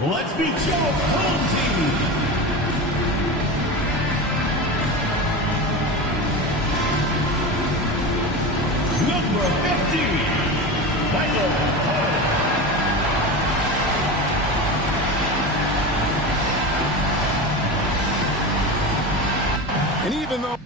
Let's meet your home team. Number 50, Michael. And even though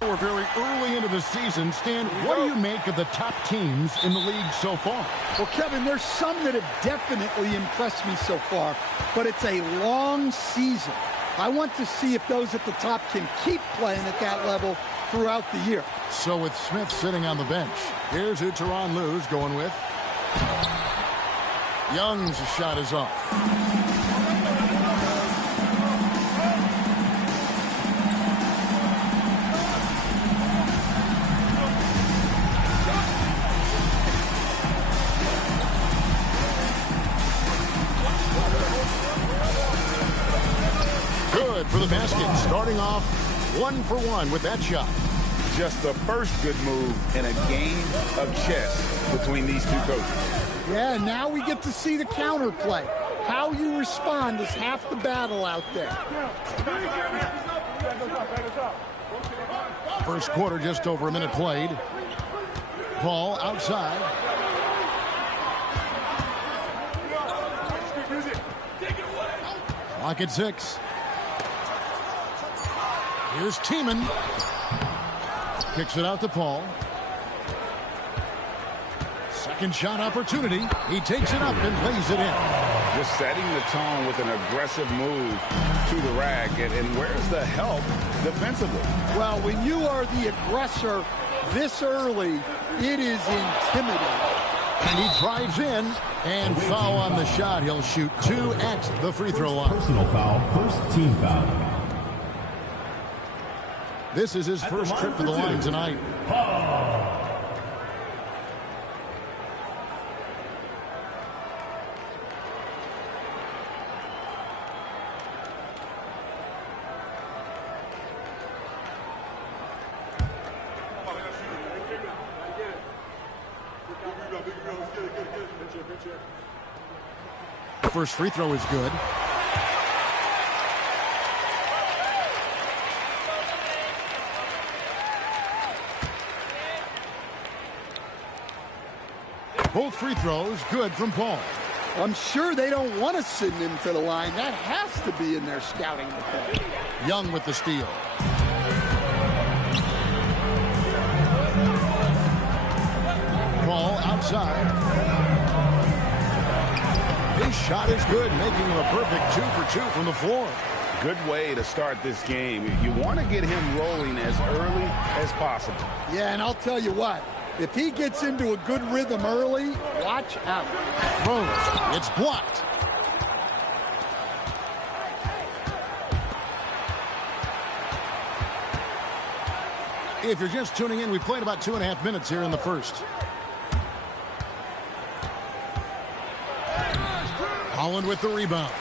we're very early into the season, Stan, what do you make of the top teams in the league so far? Well, Kevin, there's some that have definitely impressed me so far, but it's a long season. I want to see if those at the top can keep playing at that level throughout the year. So with Smith sitting on the bench, here's who Tyronn Lue's going with. Young's shot is off. For the basket, starting off 1 for 1 with that shot. Just the first good move in a game of chess between these two coaches. Yeah, now we get to see the counterplay. How you respond is half the battle out there. First quarter, just over a minute played. Paul outside. Clock at 6. Here's Tiemann. Kicks it out to Paul. Second shot opportunity. He takes it up and lays it in. Just setting the tone with an aggressive move to the rack. And where's the help defensively? Well, when you are the aggressor this early, it is intimidating. And he drives in and foul on the shot. He'll shoot 2 at the free throw line. Personal foul, first team foul. This is his first trip to the line tonight. First free throw is good. Both free throws good from Paul. I'm sure they don't want to send him to the line. That has to be in their scouting report. Young with the steal. Paul outside. His shot is good, making him a perfect 2 for 2 from the floor. Good way to start this game. You want to get him rolling as early as possible. Yeah, and I'll tell you what. If he gets into a good rhythm early, watch out. Rose, it's blocked. If you're just tuning in, we played about 2.5 minutes here in the first. Holland with the rebound.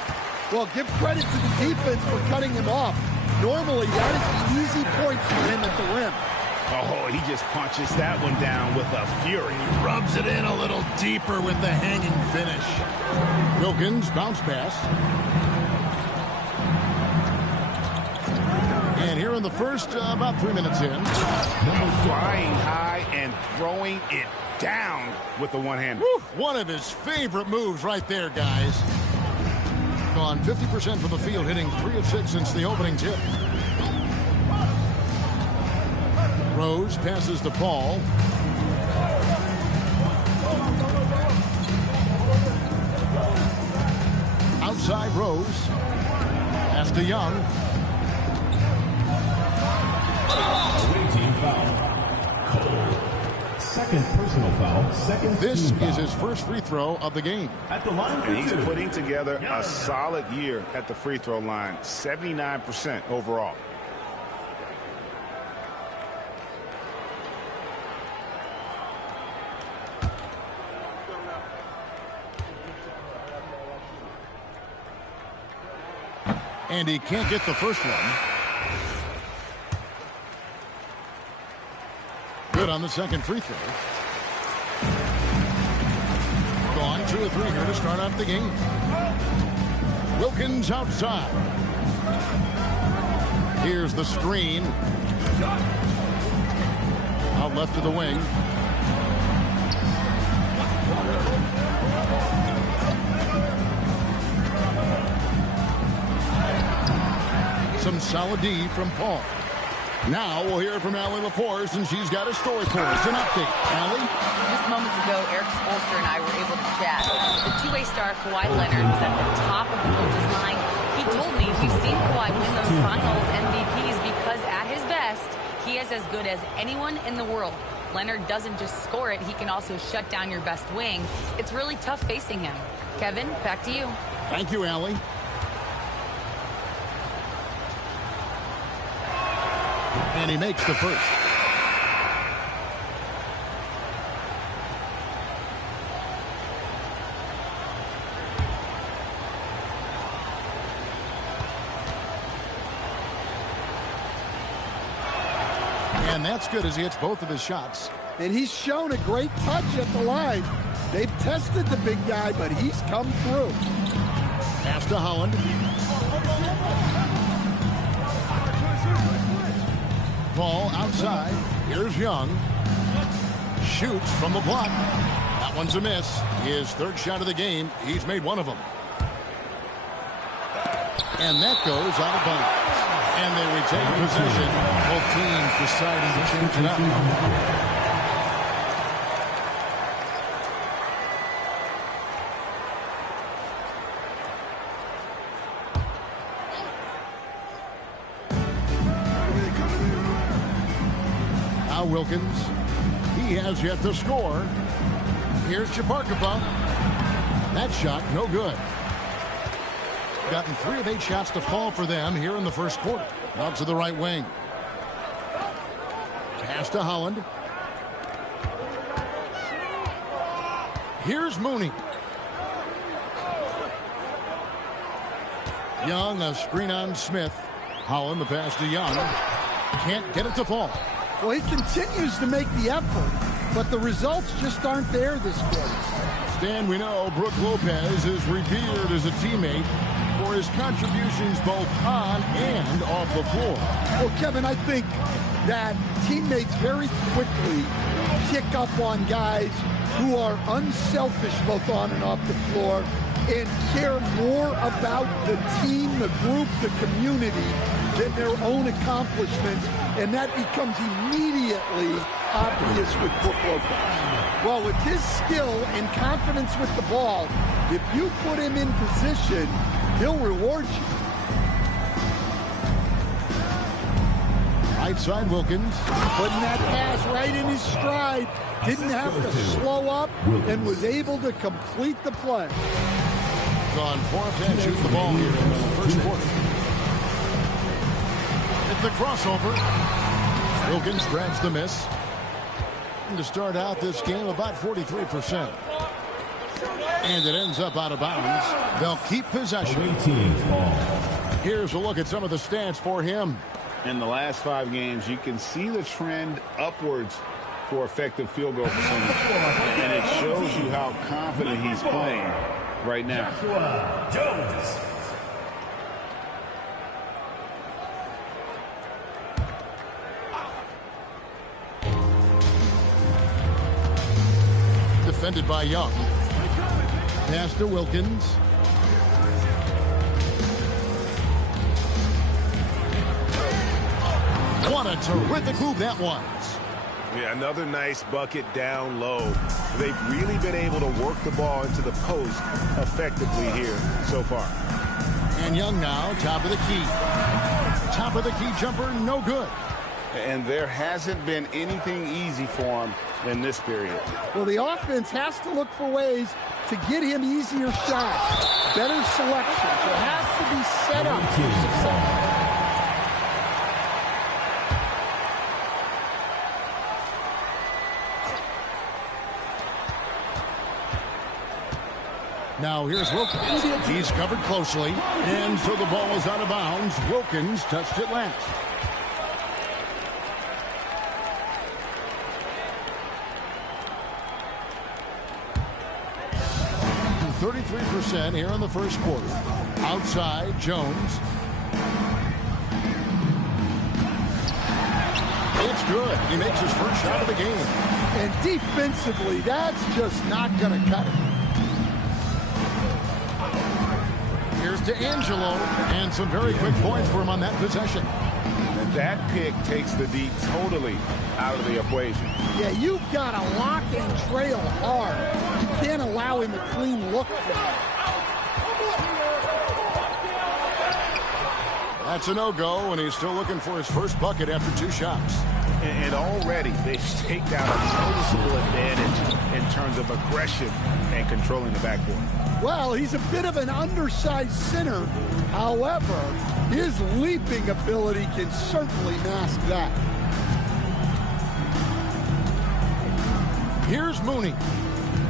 Well, give credit to the defense for cutting him off. Normally, that is easy points for him at the rim. Oh, he just punches that one down with a fury. He rubs it in a little deeper with the hanging finish. Wilkins, bounce pass. And here in the first, about 3 minutes in. Flying high and throwing it down with the one-hander. One of his favorite moves right there, guys. Gone 50% from the field, hitting 3 of 6 since the opening tip. Rose passes to Paul. Outside Rose. Pass to Young. Away team foul. Second personal foul. Second This team is foul. his first free throw of the game. At the line And he's for 2. putting together a solid year at the free throw line. 79% overall. And he can't get the first one. Good on the second free throw. Gone 2 of 3 here to start out the game. Wilkins outside. Here's the screen. Out left to the wing. Some solid D from Paul. Now we'll hear from Allie LaForce, and she's got a story for us. An update. Allie? Just moments ago, Eric Spoelstra and I were able to chat. The two-way star Kawhi Leonard was at the top of the coach's mind. He told me we've seen Kawhi win those finals MVPs because at his best, he is as good as anyone in the world. Leonard doesn't just score it, he can also shut down your best wing. It's really tough facing him. Kevin, back to you. Thank you, Allie. And he makes the first. And that's good as he hits both of his shots. And he's shown a great touch at the line. They've tested the big guy, but he's come through. Pass to Holland. Ball outside. Here's Young. Shoots from the block. That one's a miss. His third shot of the game. He's made one of them. And that goes out of bounds. And they retain possession. Both teams deciding to change it up. Wilkins. He has yet to score. Here's Jabarkapa. That shot, no good. Gotten 3 of 8 shots to fall for them here in the first quarter. Out to the right wing. Pass to Holland. Here's Mooney. Young, a screen on Smith. Holland, the pass to Young. Can't get it to fall. Well, he continues to make the effort, but the results just aren't there this quarter. Stan, we know Brook Lopez is revered as a teammate for his contributions both on and off the floor. Well, Kevin, I think that teammates very quickly pick up on guys who are unselfish both on and off the floor and care more about the team, the group, the community than their own accomplishments, and that becomes immediately obvious with Brook Lopez. Well, with his skill and confidence with the ball, if you put him in position, he'll reward you. Right side, Wilkins. Putting that pass right in his stride. Didn't have to slow up and was able to complete the play. On 4 of 10 shooting the ball here in the first quarter. At the crossover. Wilkins grabs the miss. And to start out this game, about 43%. And it ends up out of bounds. They'll keep possession. Here's a look at some of the stats for him. In the last 5 games, you can see the trend upwards for effective field goal percentage. And it shows you how confident he's playing right now. Jones. Defended by Young. Pass to Wilkins. What a terrific move that was. Yeah, another nice bucket down low. They've really been able to work the ball into the post effectively here so far. And Young now, top of the key. Top of the key jumper, no good. And there hasn't been anything easy for him in this period. Well, the offense has to look for ways to get him easier shots, better selection. It has to be set up for success. Now here's Wilkins. He's covered closely, and so the ball is out of bounds. Wilkins touched it last. 33% here in the first quarter. Outside, Jones. It's good. He makes his first shot of the game. And defensively, that's just not going to cut it. Here's to Angelo, and some very quick points for him on that possession. And that pick takes the D totally out of the equation. Yeah, you've got to lock and trail hard. You can't allow him a clean look for that. That's a no-go, and he's still looking for his first bucket after 2 shots. And already they've staked out a noticeable advantage in terms of aggression and controlling the backboard. Well, he's a bit of an undersized center. However, his leaping ability can certainly mask that. Here's Mooney.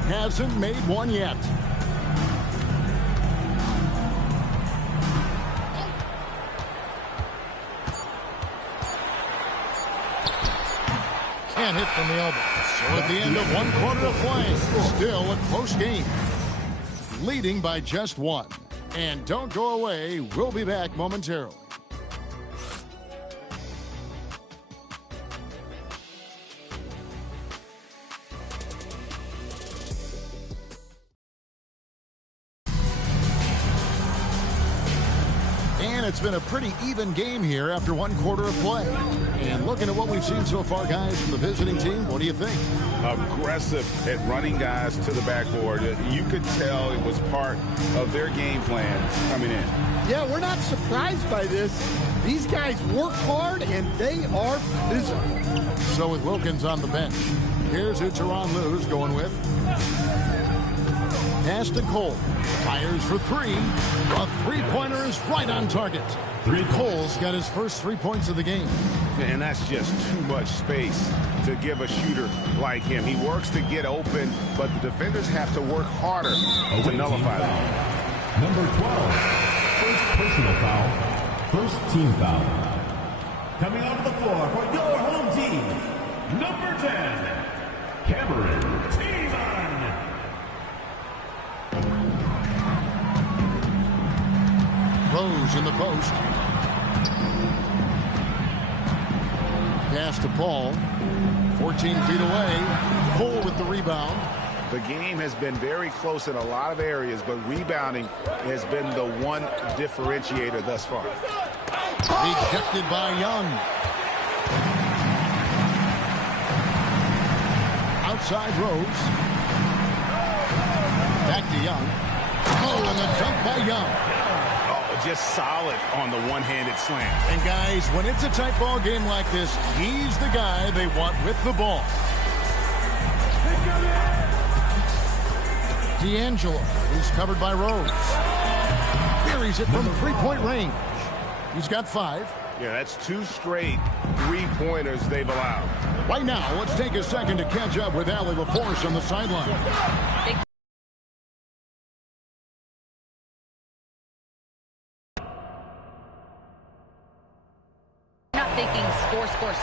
Hasn't made one yet. And hit from the elbow. So at the end of 1 quarter of play, still a close game. Leading by just 1. And don't go away. We'll be back momentarily. And it's been a pretty even game here after 1 quarter of play. And looking at what we've seen so far, guys, from the visiting team, what do you think? Aggressive at running guys to the backboard. You could tell it was part of their game plan coming in. Yeah, we're not surprised by this. These guys work hard, and they are physical. So with Wilkins on the bench, here's who Tyronn Lue's going with. Pass to Cole. Fires for 3. A three-pointer is right on target. Cole's got his first 3 points of the game. And that's just too much space to give a shooter like him. He works to get open, but the defenders have to work harder to nullify that. Number 12, first personal foul, first team foul. Coming onto the floor for your home team, number 10, Cameron Teeman. Rose in the post. Pass to Paul. 14 feet away. Cole with the rebound. The game has been very close in a lot of areas, but rebounding has been the one differentiator thus far. Rejected by Young. Outside Rose. Back to Young. Oh, and the dunk by Young. Just solid on the one-handed slam. And guys, when it's a tight ball game like this, he's the guy they want with the ball. D'Angelo, who's covered by Rose. Buries it from 3-point range. He's got 5. Yeah, that's 2 straight 3-pointers they've allowed. Right now, let's take a second to catch up with Allie LaForce on the sideline.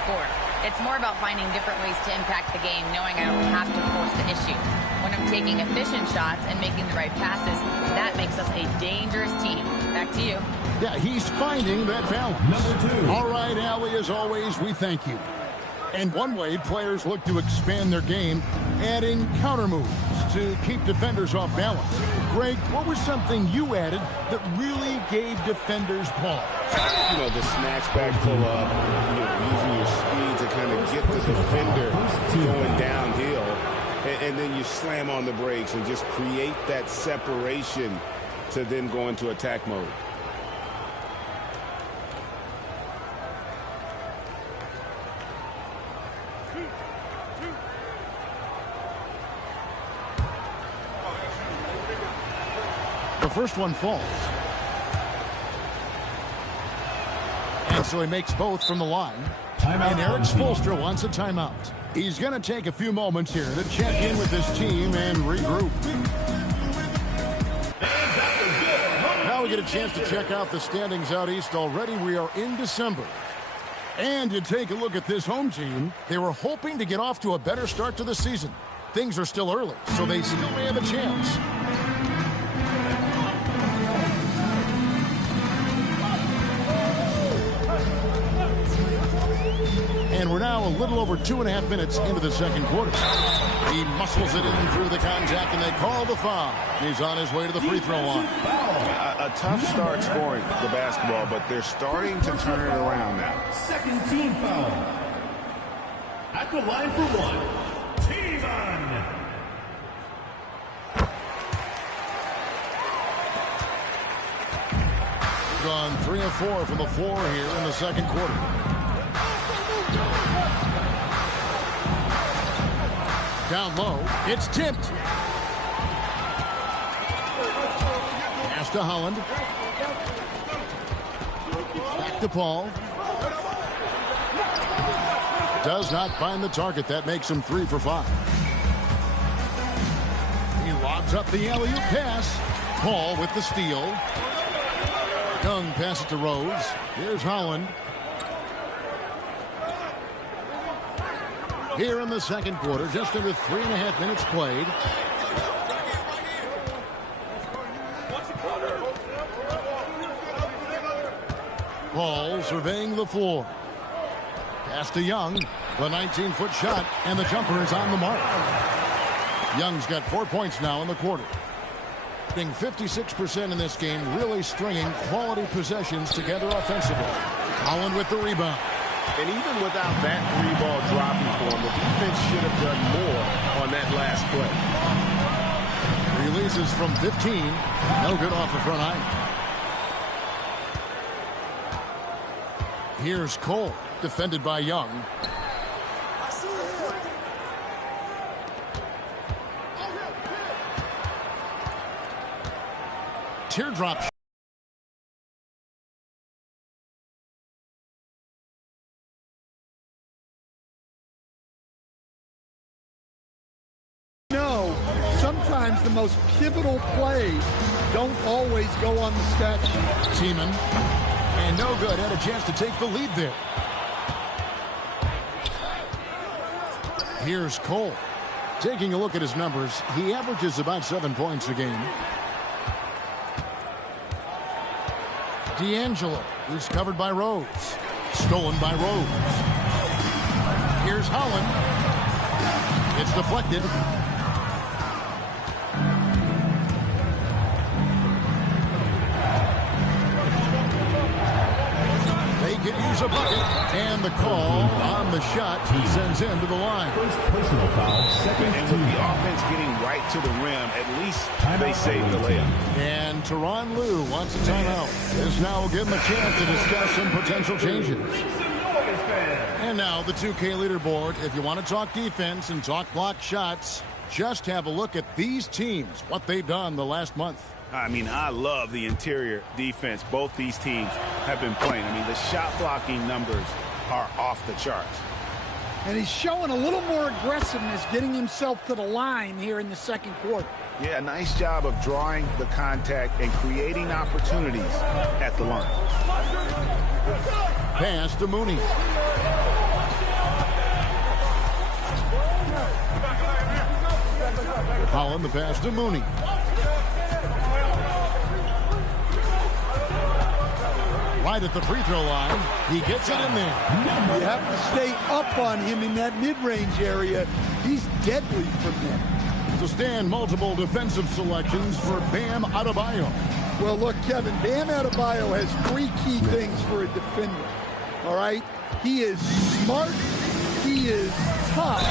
Score. It's more about finding different ways to impact the game, knowing I don't have to force the issue. When I'm taking efficient shots and making the right passes, that makes us a dangerous team. Back to you. Yeah, he's finding that balance. Number 2. All right, Allie, as always, we thank you. And one way players look to expand their game, adding counter moves to keep defenders off balance. Greg, what was something you added that really gave defenders pause? You know, the snatch back pull-up, using your speed to kind of get the defender going downhill, and then you slam on the brakes and just create that separation to then go into attack mode. The first one falls. And so he makes both from the line. And Eric Spoelstra wants a timeout. He's going to take a few moments here to check in with his team and regroup. we get a chance to check out the standings out east already. We are in December. And you take a look at this home team. They were hoping to get off to a better start to the season. Things are still early, so they still may have a chance. And we're now a little over 2.5 minutes into the second quarter. He muscles it in through the contact, and they call the foul. He's on his way to the free throw line. A tough start scoring the basketball, but they're starting to turn it around now. Second team foul. At the line for one, Teeman. Gone 3 of 4 from the floor here in the second quarter. Down low, it's tipped. Pass to Holland. Back to Paul. Does not find the target. That makes him 3 for 5. He lobs up the alley-oop pass. Paul with the steal. Young pass it to Rose. Here's Holland. Here in the second quarter, just under 3.5 minutes played. Paul surveying the floor. Pass to Young. The 19-foot shot, and the jumper is on the mark. Young's got 4 points now in the quarter. Being 56% in this game, really stringing quality possessions together offensively. Holland with the rebound. And even without that 3-ball dropping for him, the defense should have done more on that last play. Releases from 15. No good off the front line. Here's Cole, defended by Young. Teardrop. No, sometimes the most pivotal plays don't always go on the stat sheet. Teeman. And no good. Had a chance to take the lead there. Here's Cole. Taking a look at his numbers, he averages about 7 points a game. D'Angelo, who's covered by Rose. Stolen by Rose. Here's Holland. It's deflected. They could use a bucket. And the call on the shot sends him to the line. First personal foul, second And with the offense getting right to the rim, at least they saved the layup. And Tyronn Lue wants a timeout. This now will give him a chance to discuss some potential changes. And now the 2K leaderboard. If you want to talk defense and talk block shots, just have a look at these teams, what they've done the last month. I mean, I love the interior defense both these teams have been playing. I mean, the shot blocking numbers are off the charts. And he's showing a little more aggressiveness, getting himself to the line here in the second quarter. Yeah, nice job of drawing the contact and creating opportunities at the line. Pass to Mooney. Holland the pass to Mooney. Right at the free throw line. He gets it in there. You have to stay up on him in that mid-range area. He's deadly from there. To stand multiple defensive selections for Bam Adebayo. Well, look, Kevin, Bam Adebayo has 3 key things for a defender. All right? He is smart, he is tough,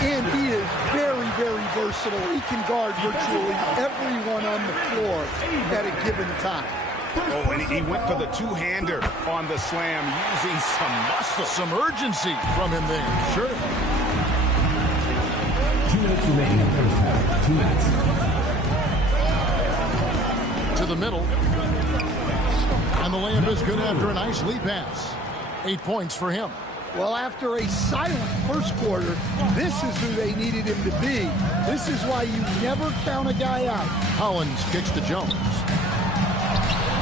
and he is very, very versatile. He can guard virtually everyone on the floor at a given time. Oh, and he went for the two-hander on the slam, using some muscle. Some urgency from him there. Sure. 2 minutes remaining in the first half. 2 minutes. To the middle. And the layup is good after a nice lead pass. 8 points for him. Well, after a silent first quarter, this is who they needed him to be. This is why you never count a guy out. Hollins kicks to Jones.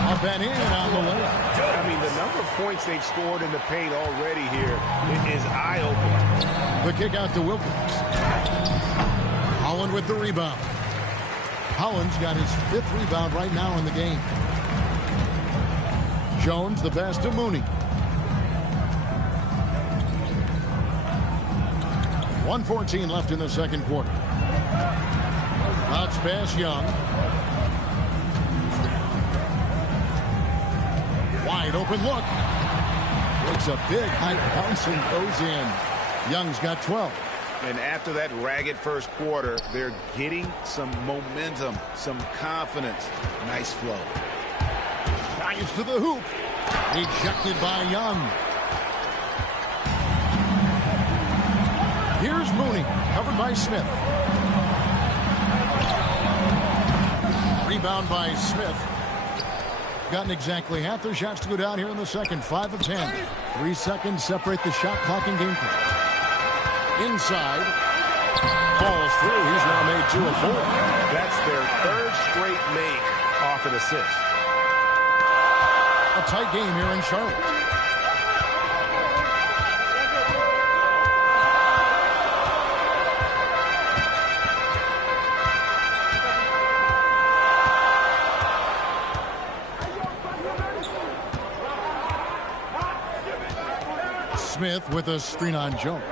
Up and in on the layup. I mean, the number of points they've scored in the paint already here is eye-opening. The kick out to Wilkins. Holland with the rebound. Holland's got his 5th rebound right now in the game. Jones the pass to Mooney. 1:14 left in the second quarter. Bounce pass Young. Wide open look. Takes a big high bounce and goes in. Young's got 12. And after that ragged first quarter, they're getting some momentum, some confidence. Nice flow. Drives to the hoop. Ejected by Young. Here's Mooney, covered by Smith. Rebound by Smith. Gotten exactly half their shots to go down here in the second. 5 of 10. 3 seconds separate the shot clock and game clock. Inside. Falls through. He's now made 2 of 4. That's their 3rd straight make off an assist. A tight game here in Charlotte. Smith with a screen on Jones.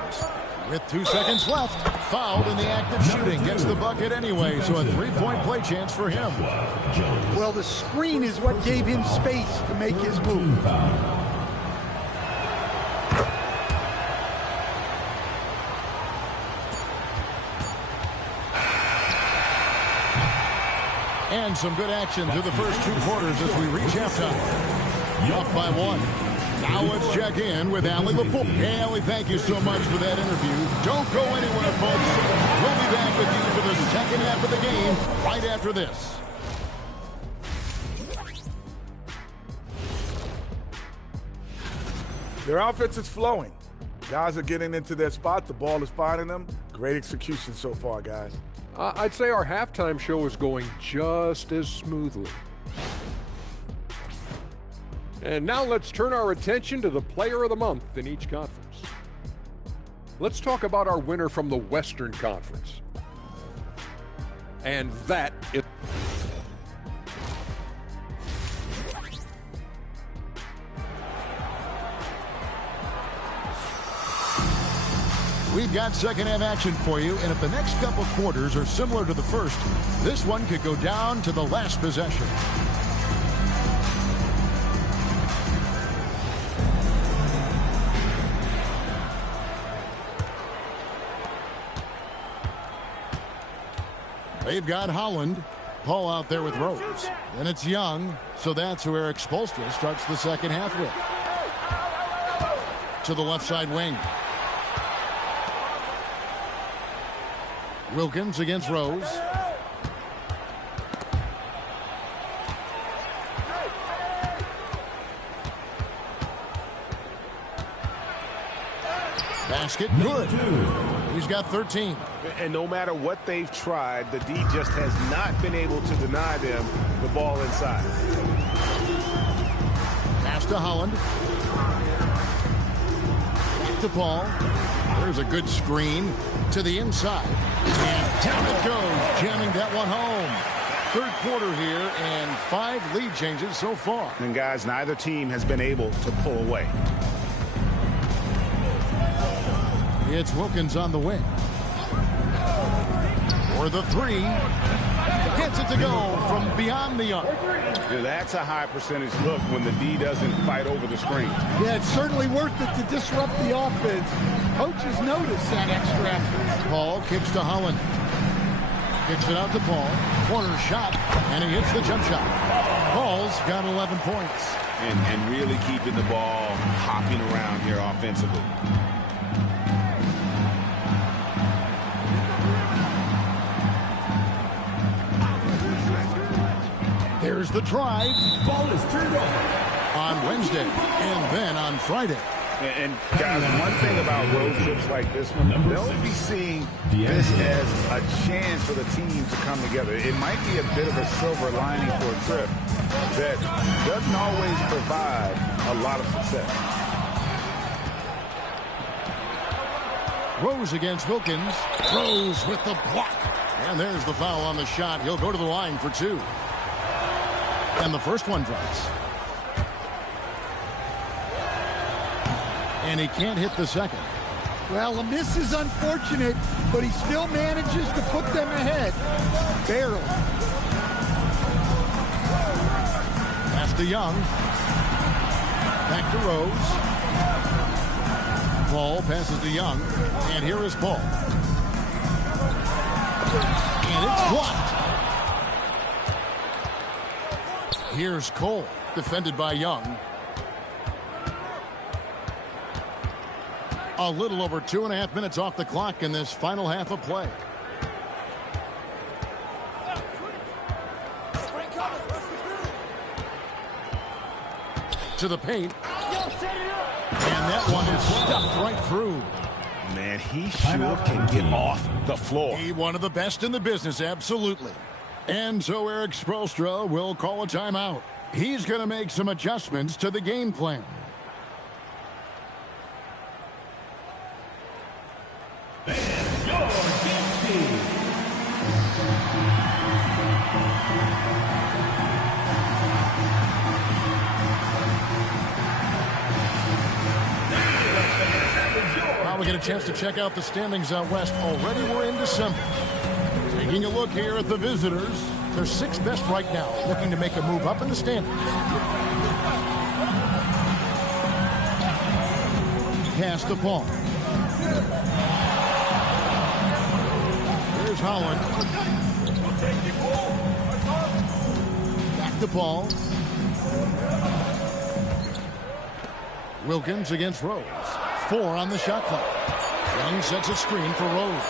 With 2 seconds left, fouled in the act of shooting. Gets the bucket anyway, so a 3-point play chance for him. Well, the screen is what gave him space to make his move. And some good action through the first 2 quarters as we reach halftime. Up by 1. Now let's check in with Allie LaFour. Hey, Allie, thank you so much for that interview. Don't go anywhere, folks. We'll be back with you for the second half of the game right after this. Their offense is flowing. Guys are getting into their spot. The ball is finding them. Great execution so far, guys. I'd say our halftime show is going just as smoothly. And now let's turn our attention to the player of the month in each conference. Let's talk about our winner from the Western Conference. And that is... We've got second half action for you, and if the next couple quarters are similar to the first, this one could go down to the last possession. They've got Holland. Paul out there with Rose. And it's Young, so that's who Eric Spoelstra starts the second half with. To the left side wing. Wilkins against Rose. Basket good. He's got 13. And no matter what they've tried, the D just has not been able to deny them the ball inside. Pass to Holland. Back to Paul. There's a good screen to the inside. And down it goes, jamming that one home. Third quarter here and 5 lead changes so far. And guys, neither team has been able to pull away. It's Wilkins on the wing. For the 3. Gets it to go from beyond the arc. Yeah, that's a high percentage look when the D doesn't fight over the screen. Yeah, it's certainly worth it to disrupt the offense. Coaches notice that extra effort. Paul kicks to Holland. Kicks it out to Paul. Corner shot, and he hits the jump shot. Paul's got 11 points. And really keeping the ball hopping around here offensively. There's the drive. Ball is turned over. On Wednesday and then on Friday. And guys, one thing about road trips like this one, they'll be seeing this as a chance for the team to come together. It might be a bit of a silver lining for a trip that doesn't always provide a lot of success. Rose against Wilkins. Rose with the block. And there's the foul on the shot. He'll go to the line for 2. And the first one drops. And he can't hit the second. Well, a miss is unfortunate, but he still manages to put them ahead. Barely. Pass to Young. Back to Rose. Paul passes to Young. And here is Paul. And it's blocked. Here's Cole, defended by Young. A little over 2.5 minutes off the clock in this final half of play. To the paint. And that one is stuffed right through. Man, he sure can get off the floor. He one of the best in the business, absolutely. And so Eric Spoelstra will call a timeout. He's going to make some adjustments to the game plan. We get a chance to check out the standings out west. Already we're in December. Taking a look here at the visitors. They're 6th best right now, looking to make a move up in the standings. Pass to Paul. Here's Howard. Back to Paul. Wilkins against Rose. 4 on the shot clock. Young sets a screen for Rose.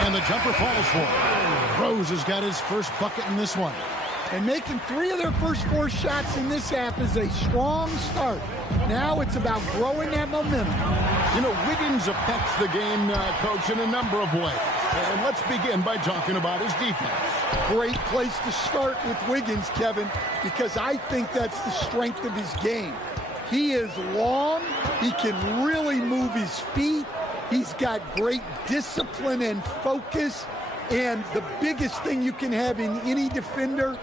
And the jumper falls for him. Rose has got his first bucket in this one. And making 3 of their first 4 shots in this half is a strong start. Now it's about growing that momentum. You know, Wiggins affects the game, Coach, in a number of ways. And let's begin by talking about his defense. Great place to start with Wiggins, Kevin, because I think that's the strength of his game. He is long. He can really move his feet. He's got great discipline and focus. And the biggest thing you can have in any defender,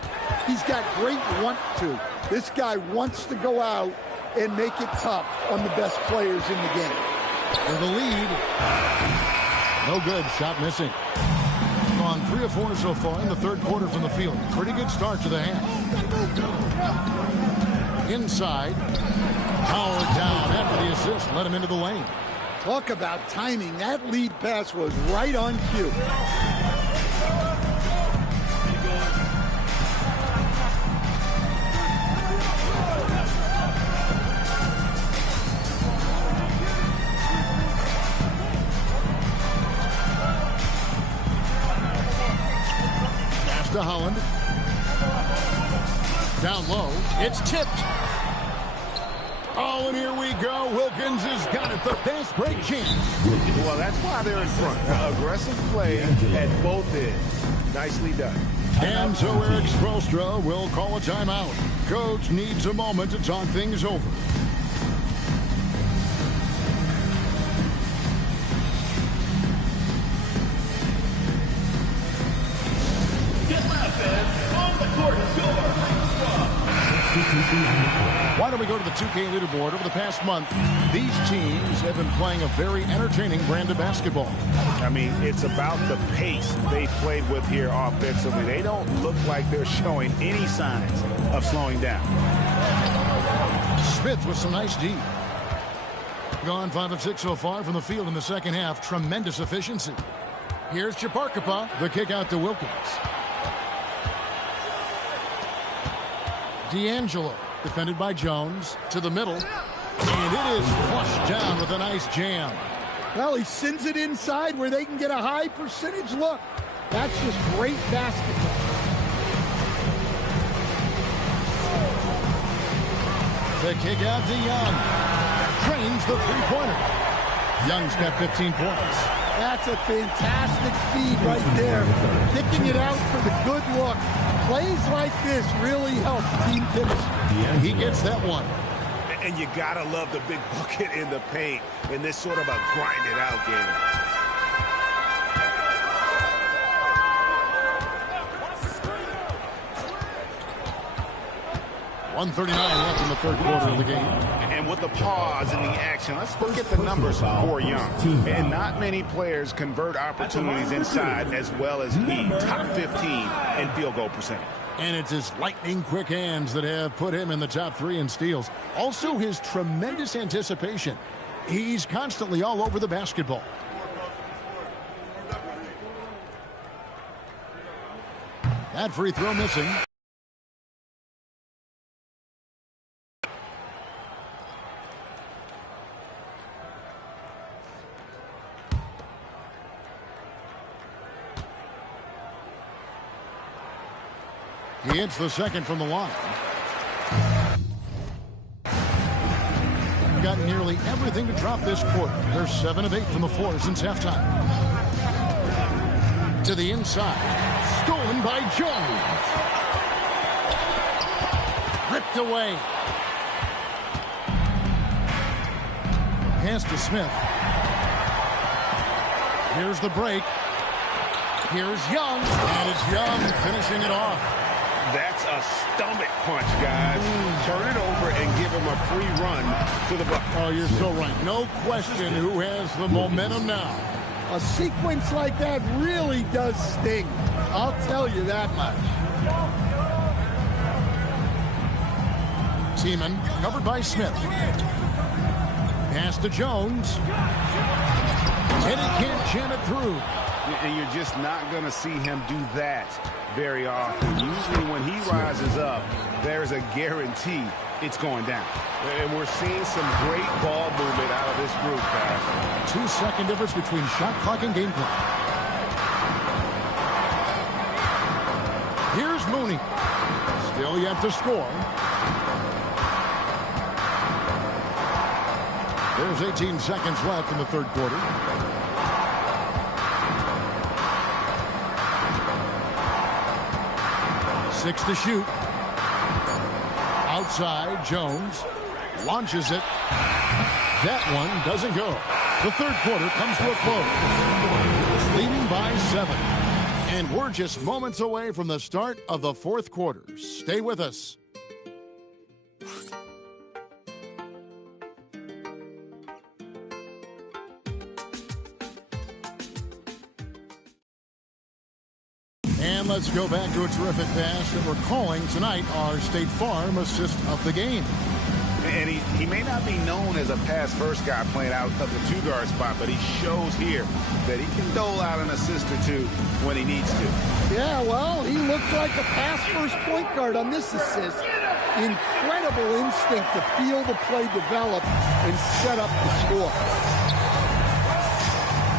he's got great want to. This guy wants to go out and make it tough on the best players in the game. For the lead. No good. Shot missing. Gone 3 of 4 so far in the third quarter from the field. Pretty good start to the half. Inside. Howard down after the assist. Let him into the lane. Talk about timing. That lead pass was right on cue. Pass to Holland. Down low. It's tipped. Oh, and here we go. Wilkins has got it. The fast break chance. Well, that's why they're in front. Aggressive play at both ends. Nicely done. And so Eric Spoelstra will call a timeout. Coach needs a moment to talk things over. On the court, Why don't we go to the 2K leaderboard? Over the past month, these teams have been playing a very entertaining brand of basketball. I mean, it's about the pace they played with here offensively. They don't look like they're showing any signs of slowing down. Smith with some nice D. Gone 5 of 6 so far from the field in the second half. Tremendous efficiency. Here's Chaparkapa. The kick out to Wilkins. D'Angelo, defended by Jones, to the middle. And it is flushed down with a nice jam. Well, he sends it inside where they can get a high percentage look. That's just great basketball. The kick out to Young. Drains the three-pointer. Young's got 15 points. That's a fantastic feed right there. Kicking it out for the good look. Plays like this really help team chemistry. He gets that one. And you gotta love the big bucket in the paint in this sort of a grind-it-out game. 1:39 left in the third quarter of the game. And with the pause in the action, let's look at the numbers for Young. And not many players convert opportunities inside as well as he. Top 15 in field goal percentage. And it's his lightning-quick hands that have put him in the top 3 in steals. Also, his tremendous anticipation. He's constantly all over the basketball. That free throw missing. He hits the second from the line. Got nearly everything to drop this quarter. They're 7 of 8 from the floor since halftime. To the inside. Stolen by Jones. Ripped away. Pass to Smith. Here's the break. Here's Young. And it's Young finishing it off. That's a stomach punch, guys. Turn it over and give him a free run to the bucket. Oh, you're so right. No question who has the momentum now. A sequence like that really does sting. I'll tell you that much. Seaman covered by Smith. Pass to Jones. And he can't jam it through. And you're just not going to see him do that very often. Usually when he rises up, there's a guarantee it's going down. And we're seeing some great ball movement out of this group, guys. 2-second difference between shot clock and game clock. Here's Mooney. Still yet to score. There's 18 seconds left in the third quarter. Six to shoot. Outside, Jones launches it. That one doesn't go. The third quarter comes to a close. Leading by 7. And we're just moments away from the start of the fourth quarter. Stay with us. And let's go back to a terrific pass that we're calling tonight our State Farm assist of the game. And he may not be known as a pass-first guy playing out of the two-guard spot, but he shows here that he can dole out an assist or two when he needs to. Yeah, well, he looked like a pass-first point guard on this assist. Incredible instinct to feel the play develop and set up the score.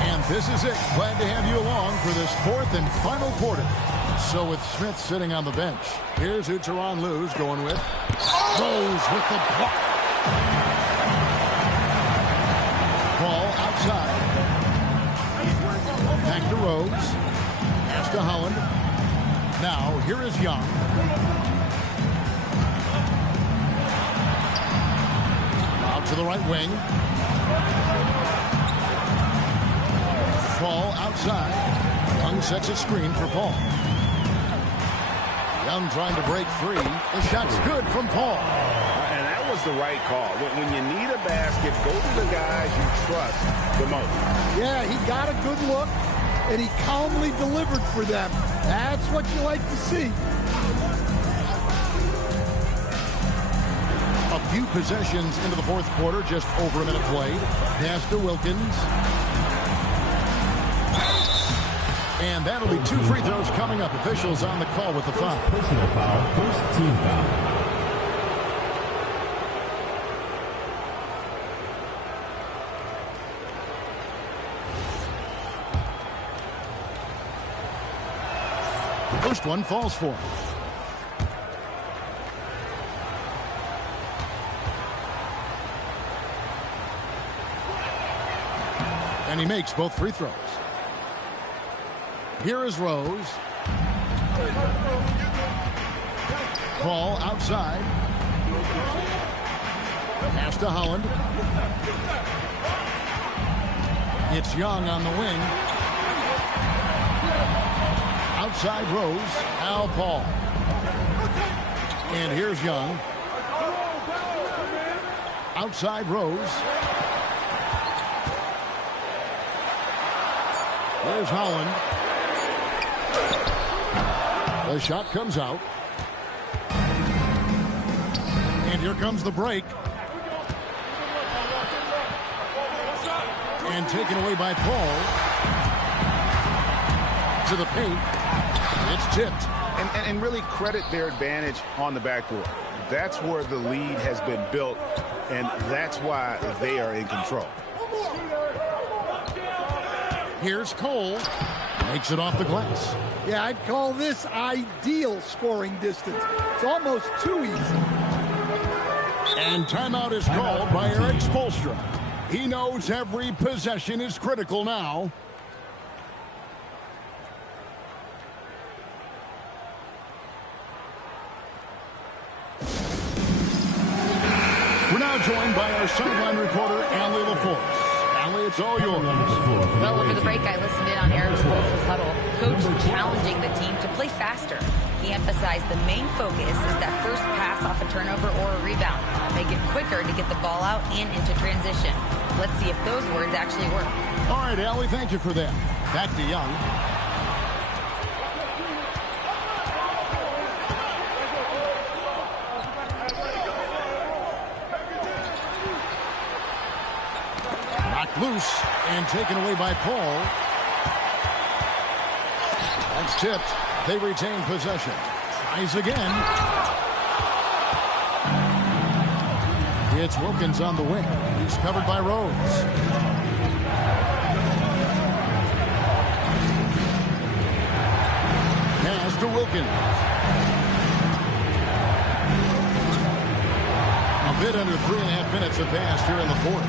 And this is it. Glad to have you along for this fourth and final quarter. So with Smith sitting on the bench, here's who Teron Lue's going with. Rose with the block. Ball outside. Back to Rose. Pass to Holland. Now here is Young. Out to the right wing. Paul outside. Young sets a screen for Paul. Young trying to break free. The shot's good from Paul. And that was the right call. When you need a basket, go to the guys you trust the most. Yeah, he got a good look, and he calmly delivered for them. That's what you like to see. A few possessions into the fourth quarter, just over a minute played. Pass to Wilkins. And that'll be 2 free throws coming up. Officials on the call with the foul. Personal foul, first team foul. The first one falls for him. And he makes both free throws. Here is Rose. Ball outside. Pass to Holland. It's Young on the wing. Outside Rose. Al Paul. And here's Young. Outside Rose. There's Holland. The shot comes out. And here comes the break. And taken away by Paul. To the paint. It's tipped. And really credit their advantage on the backboard. That's where the lead has been built, and that's why they are in control. Here's Cole. Makes it off the glass. Yeah, I'd call this ideal scoring distance. It's almost too easy. And timeout is called by Eric Spoelstra. He knows every possession is critical now. We're now joined by our sideline reporter, Allie LaForce. Allie, it's all yours. Well, over the break, I listened in on Eric Spoelstra's huddle. Coach challenging the team to play faster. He emphasized the main focus is that first pass off a turnover or a rebound. Make it quicker to get the ball out and into transition. Let's see if those words actually work. All right, Allie, thank you for that. Back to Young. Knocked loose and taken away by Paul. That's tipped. They retain possession. Tries again. It's Wilkins on the wing. He's covered by Rose. Pass to Wilkins. A bit under 3.5 minutes have passed here in the fourth.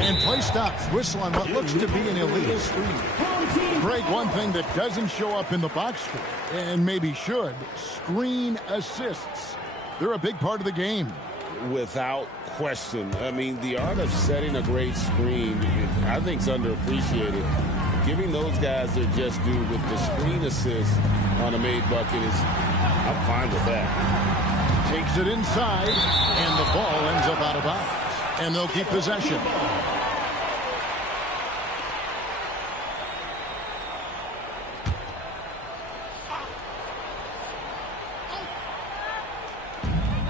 And play stops. Whistle on what looks to be an illegal screen. Greg, one thing that doesn't show up in the box score, and maybe should, screen assists. They're a big part of the game. Without question. I mean, the art of setting a great screen, I think, is underappreciated. Giving those guys their just due with the screen assist on a made bucket is, I'm fine with that. Takes it inside, and the ball ends up out of bounds. And they'll keep possession.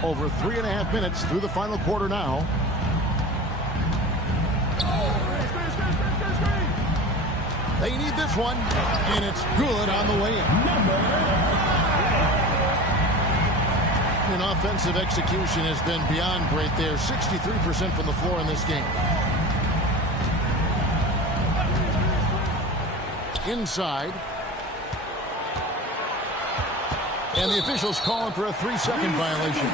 Over 3.5 minutes through the final quarter now. They need this one, and it's good on the way in. And offensive execution has been beyond great there. 63% from the floor in this game. Inside. And the officials calling for a 3-second violation.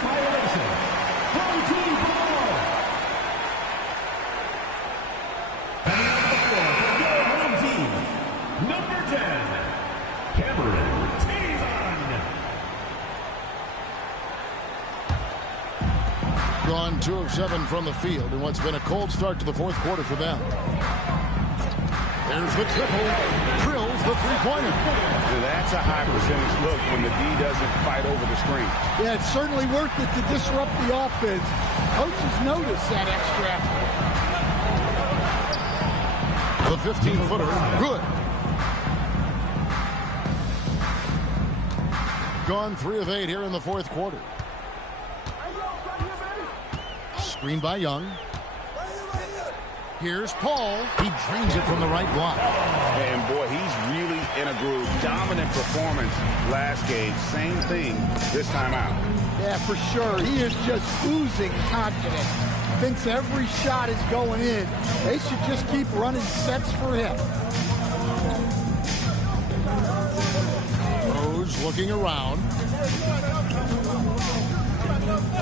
Number 10, Cameron. Gone 2 of 7 from the field in what's been a cold start to the fourth quarter for them. There's the triple. Drills the three-pointer. That's a high percentage look when the D doesn't fight over the screen. Yeah, it's certainly worth it to disrupt the offense. Coaches notice that extra effort. The 15-footer, good. Gone 3 of 8 here in the fourth quarter. Screen by Young. Here's Paul. He drains it from the right block. And boy, he's really in a groove. Dominant performance last game. Same thing this time out. Yeah, for sure. He is just oozing confidence. Thinks every shot is going in. They should just keep running sets for him. Rose looking around.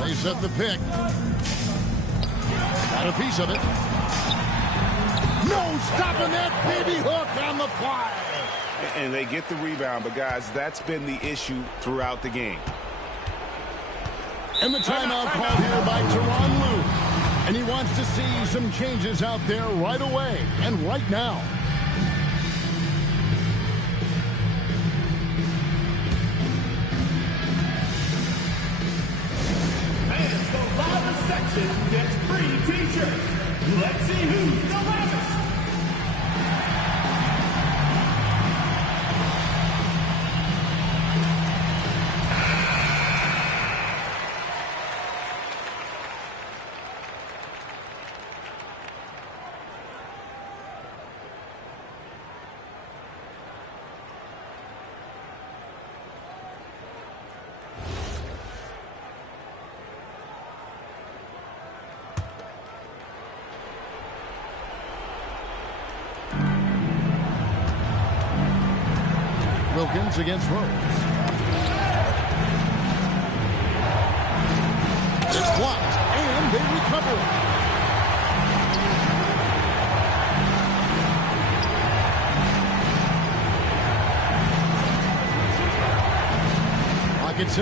They set the pick. Got a piece of it. No stopping that baby hook on the fly. And they get the rebound, but guys, that's been the issue throughout the game. And the timeout called here by Tyronn Lue. And he wants to see some changes out there right away and right now. And the loudest section gets free t-shirts. Let's see who's the loudest. Wilkins against Rose. It's blocked, and they recover it. Lock at 6.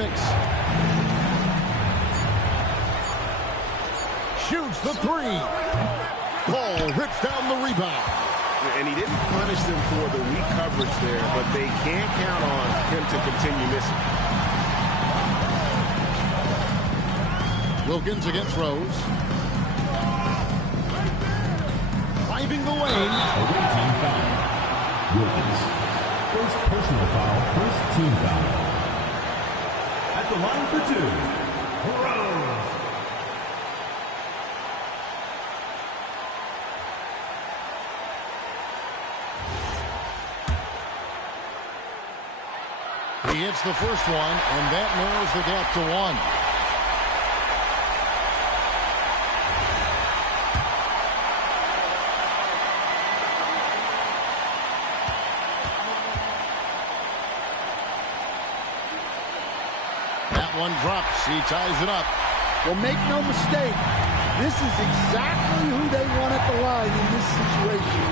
Shoots the 3. Paul rips down the rebound. And he didn't punish them for the weak coverage there, but they can't count on him to continue missing. Wilkins against Rose. Driving the lane. Second team foul. Wilkins. First personal foul, first team foul. At the line for 2, Rose. He hits the first one, and that narrows the gap to 1. That one drops. He ties it up. Well, make no mistake, this is exactly who they want at the line in this situation.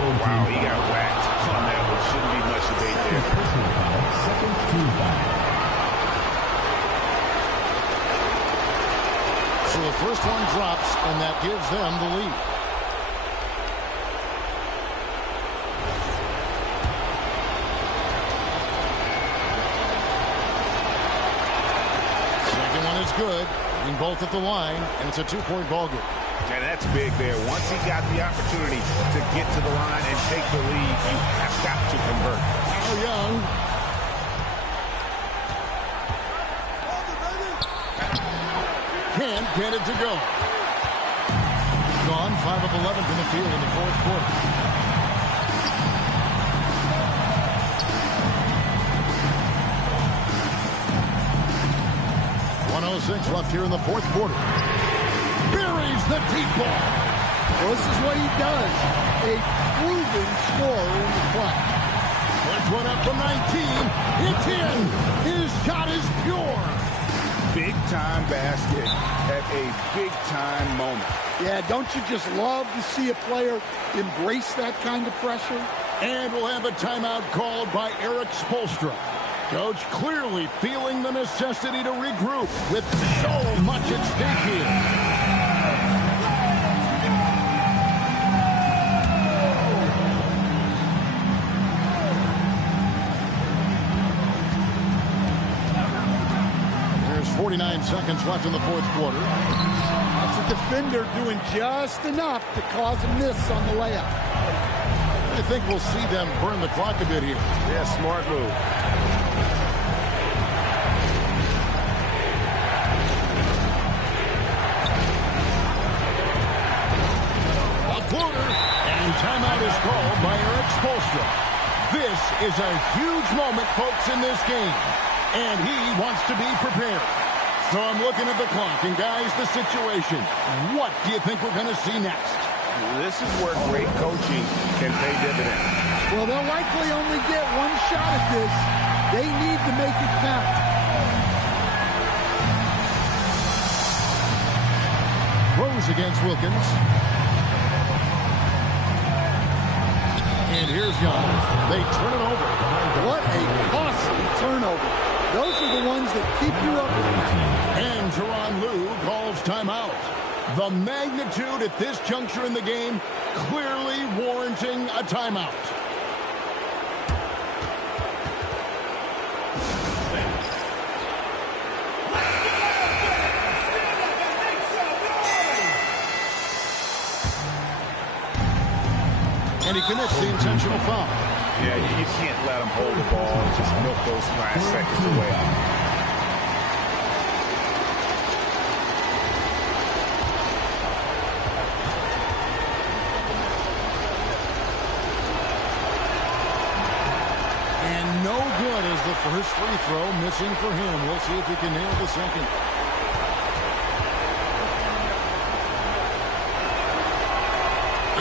Wow, he got whacked on that one. Shouldn't be much debate there. Personal foul, second team foul. So the first one drops, and that gives them the lead. Second one is good. Being both at the line, and it's a 2-point ball game. And that's big there. Once he got the opportunity to get to the line and take the lead, you have got to convert. Now Young. Can't get it to go. Gone 5 of 11 from the field in the fourth quarter. .106 left here in the fourth quarter. Buries the deep ball. Well, this is what he does. A proven scorer in the clutch. Puts one up from 19. It's in. His shot is pure. Big-time basket at a big-time moment. Yeah, don't you just love to see a player embrace that kind of pressure? And we'll have a timeout called by Erik Spoelstra. Coach clearly feeling the necessity to regroup with so much at stake here. There's 49 seconds left in the fourth quarter. That's a defender doing just enough to cause a miss on the layup. I think we'll see them burn the clock a bit here. Yeah, smart move. And timeout is called by Erik Spoelstra. This is a huge moment, folks, in this game. And he wants to be prepared. So I'm looking at the clock. And, guys, the situation. What do you think we're going to see next? This is where great coaching can pay dividends. Well, they'll likely only get one shot at this. They need to make it count. Rose against Wilkins. here's Young. They turn it over. What a costly turnover. Those are the ones that keep you up. And Tyronn Lue calls timeout. The magnitude at this juncture in the game clearly warranting a timeout. And he commits the intentional foul. Yeah, you can't let him hold the ball and just milk those last seconds away. And no good as the first free throw missing for him. We'll see if he can nail the second.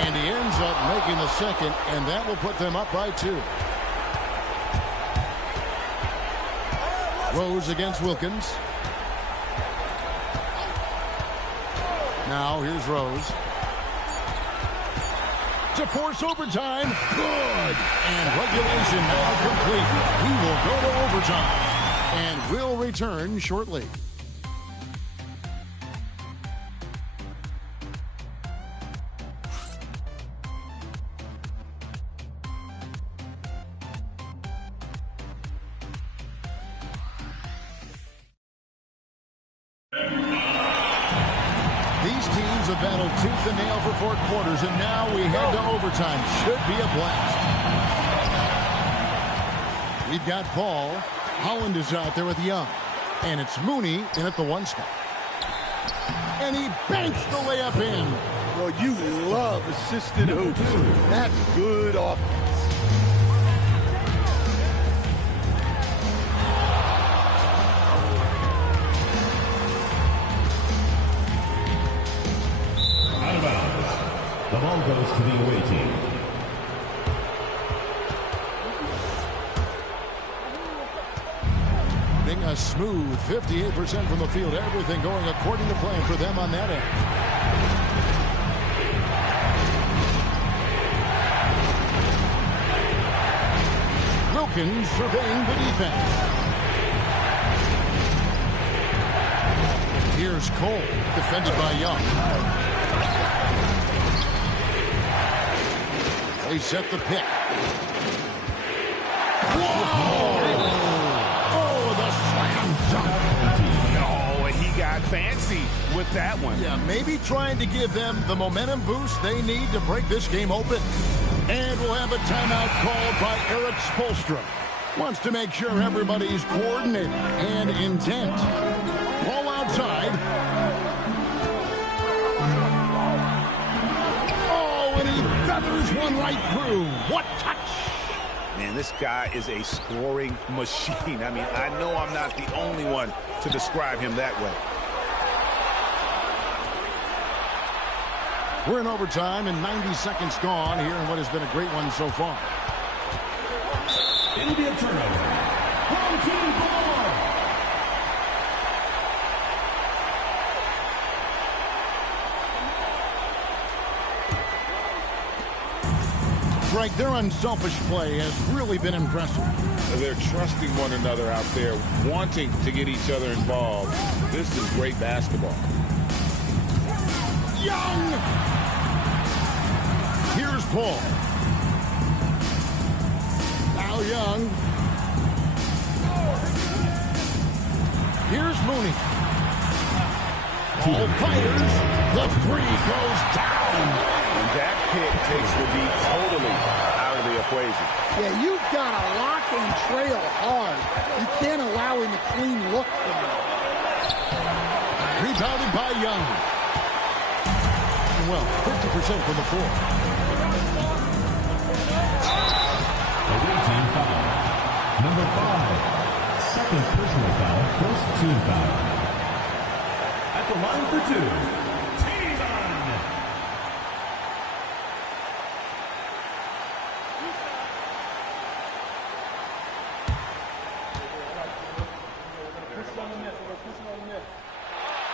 And he ends up making the second, and that will put them up by 2. Rose against Wilkins. Now here's Rose. To force overtime. Good. And regulation now complete. We will go to overtime. And we'll return shortly. Battled tooth and nail for 4 quarters, and now we head to overtime. Should be a blast. We've got Paul. Holland is out there with Young. And it's Mooney in at the 1 spot. And he banks the layup in. Well, you love assisted hoops. That's good offense. The ball goes to the away team. Being a smooth 58% from the field. Everything going according to plan for them on that end. Wilkins surveying the defense. Here's Cole, defended by Young. They set the pick. Whoa! Oh, the slam dunk. Oh, and he got fancy with that one. Yeah, maybe trying to give them the momentum boost they need to break this game open. And we'll have a timeout called by Eric Spoelstra. Wants to make sure everybody's coordinated and intent. Ball outside. Feathers one right through. What touch! Man, this guy is a scoring machine. I mean, I know I'm not the only one to describe him that way. We're in overtime and 90 seconds gone here in what has been a great one so far. It'll be a turnover. Home team ball. Greg, their unselfish play has really been impressive. They're trusting one another out there, wanting to get each other involved. This is great basketball. Young! Here's Paul. Now Young. Here's Mooney. Paul fires. The 3 goes down. And that pick takes the beat totally out of the equation. Yeah, you've got to lock and trail hard. You can't allow him a clean look from that. Rebounded by Young. Well, 50% from the floor. Away team foul. Number 5. Second personal foul. First team foul. At the line for 2.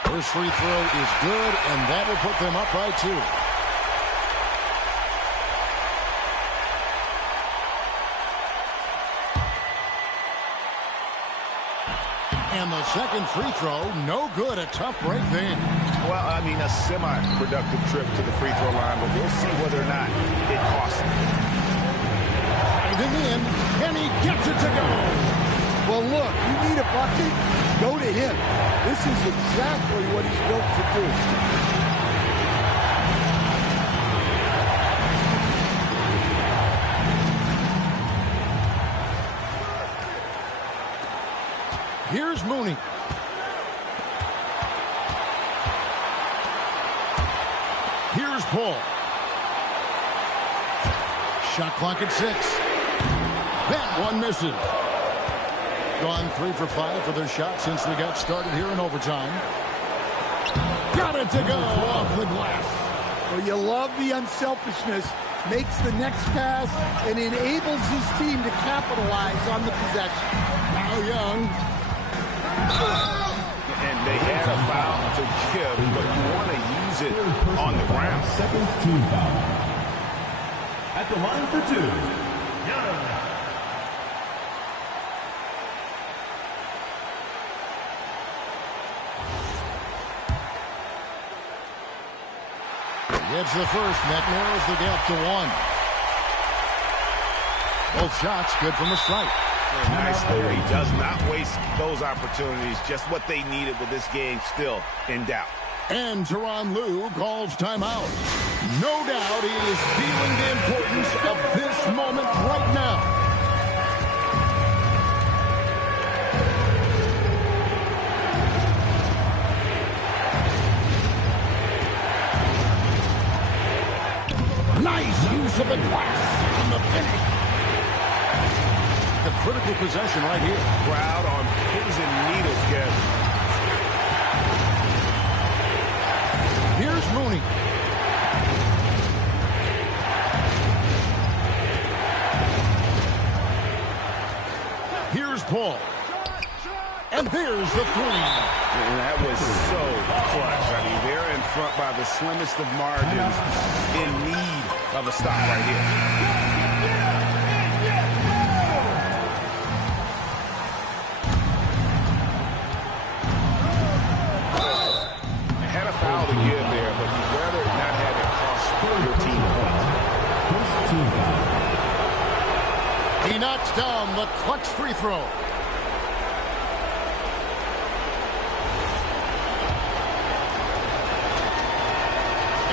First free throw is good, and that will put them up by 2. And the second free throw, no good. A tough break there. Well, I mean, a semi-productive trip to the free throw line, but we'll see whether or not it costs him. Driving in, and he gets it to go. Well, look, you need a bucket, go to him. This is exactly what he's built to do. Here's Mooney. Here's Paul. Shot clock at 6. That one misses. Gone 3 for 5 for their shot since we got started here in overtime. Got it to go off the glass. Well, you love the unselfishness. Makes the next pass and enables his team to capitalize on the possession. Now Young. And they had a foul to give, but you want to use it on the ground. Second team foul. At the line for 2, Young. Gets the first, and that narrows the gap to 1. Both shots good from the strike. Nice there. He does not waste those opportunities. Just what they needed with this game still in doubt. And Tyronn Lue calls timeout. No doubt he is feeling the importance of this moment right now. Nice use of the glass on the finish. The critical possession right here. Crowd on pins and needles, Kev. Here's Mooney. Here's Paul. And there's the 3. And that was so clutch. I mean, they're in front by the slimmest of margins, in need of a stop right here. They had a foul to give there, but you'd rather not have it cost your team points. First team foul. He knocks down the clutch free throw.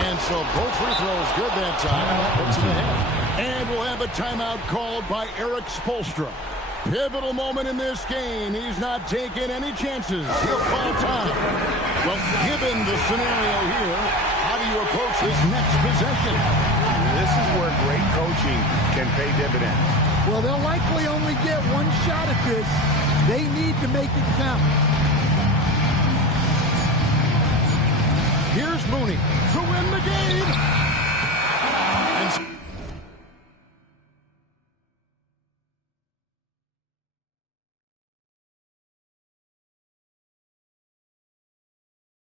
And so both free throws good that time. That puts him ahead. And we'll have a timeout called by Erik Spoelstra. Pivotal moment in this game. He's not taking any chances. He'll call time. Well, given the scenario here, how do you approach this next possession? This is where great coaching can pay dividends. Well, they'll likely only get one shot at this. They need to make it count. Here's Mooney to win the game.